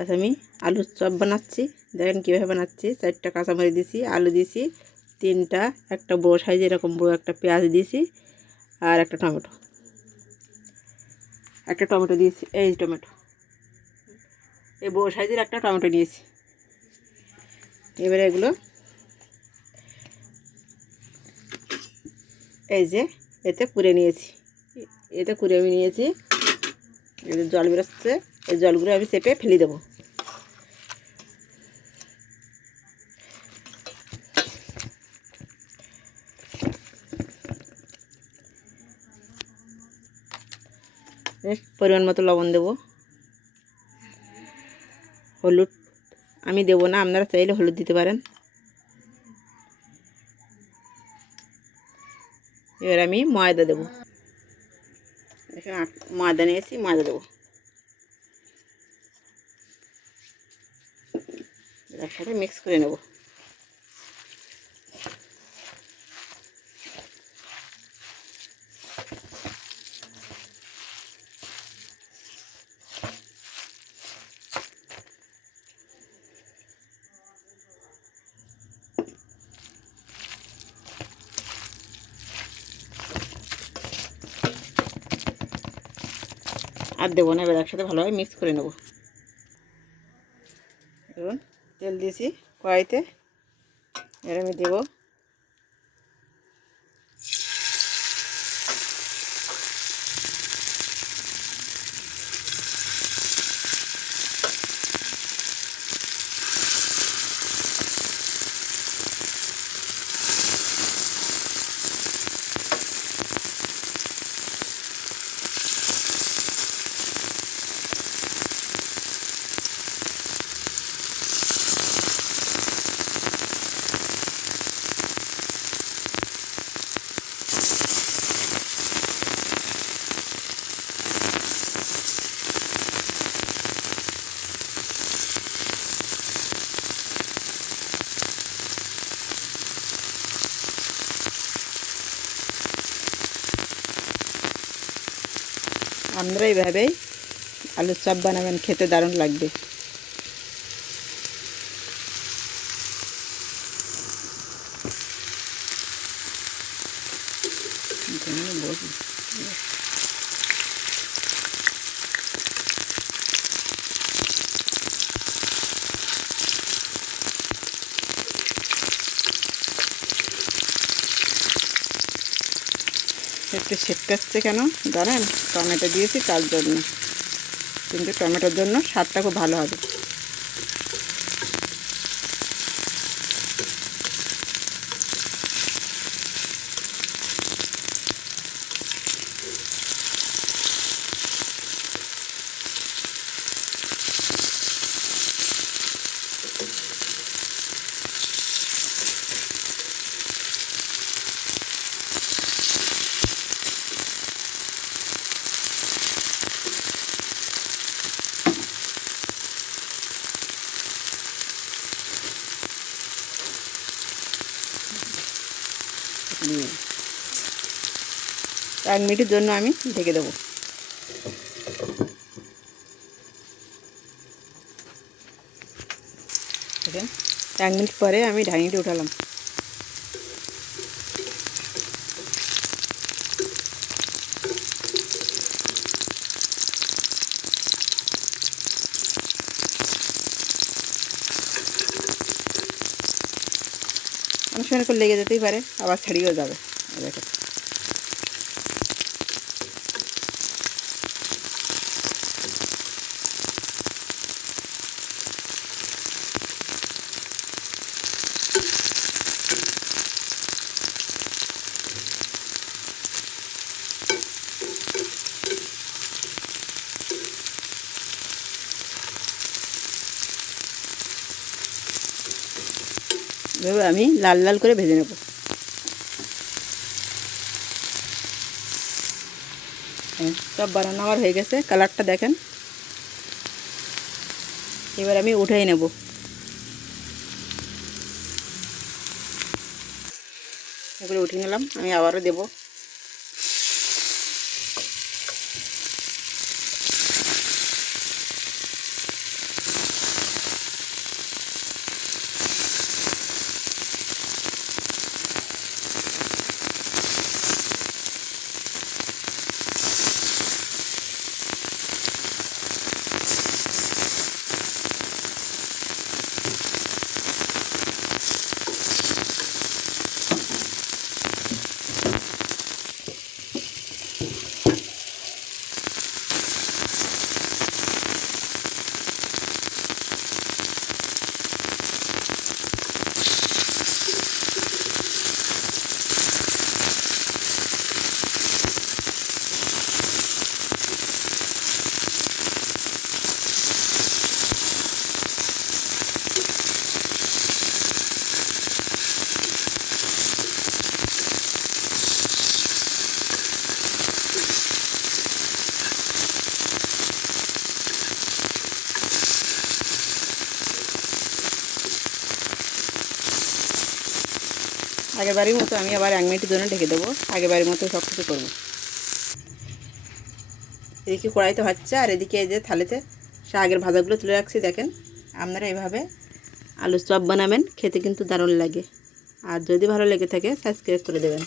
আজ আমি আলুর চপ বানাচ্ছি। দেখেন কীভাবে বানাচ্ছি। 4টা কাঁচামরিচ দিয়েছি, আলু দিয়েছি 3টা, একটা বড়ো সাইজে এরকম বড়ো একটা পেঁয়াজ দিয়েছি, আর একটা টমেটো দিয়েছি। এই টমেটো, এই বড়ো সাইজের একটা টমেটো নিয়েছি। এবারে এগুলো এই যে এতে কুড়ে নিয়েছি, এতে কুড়ে আমি নিয়েছি। এদের জল বেরোচ্ছে, এই জলগুলো আমি চেপে ফেলে দেবো। পরিমাণ মতো লবণ দেবো। হলুদ আমি দেবো না, আপনারা চাইলে হলুদ দিতে পারেন। এবার আমি ময়দা দেবো। এখানে ময়দা নিয়েছি, ময়দা দেবো। একসাথে মিক্স করে নেব। আর দেবো না, এবার একসাথে ভালোভাবে মিক্স করে নেব। দেখুন তেল দিয়েছি কড়াইতে, এবার আমি দেবো আমরা এইভাবেই আলুর চপ বানাবেন, খেতে দারুণ লাগবে। একটু ছেটকাচ্ছে কেন জানেন? টমেটো দিয়েছি তার জন্য, কিন্তু টমেটোর জন্য স্বাদটা খুব ভালো হবে। এক মিনিটের জন্য আমি ঢেকে দেবো। দেখেন 1 মিনিট পরে আমি ঢাকনিটা উঠালাম। অনেক সময় করে লেগে যেতেই পারে, আবার ছাড়িয়েও যাবে। দেখেন এভাবে আমি লাল লাল করে ভেজে নেব। সব বানানো আমার হয়ে গেছে, কালারটা দেখেন। এবার আমি উঠাই নেব। এগুলো উঠিয়ে নিলাম, আমি আবারও দেব। আগের বারের মতো আমি আবার 1 মিনিটের জন্য ঢেকে দেবো। আগের বারের মতো সব কিছু করবো। এদিকে কড়াইতে হচ্ছে, আর এদিকে এই যে থালিতে শাকের ভাজাগুলো তুলে রাখছি। দেখেন, আপনারা এভাবে আলুর চপ বানাবেন, খেতে কিন্তু দারুণ লাগে। আর যদি ভালো লেগে থাকে সাবস্ক্রাইব করে দেবেন।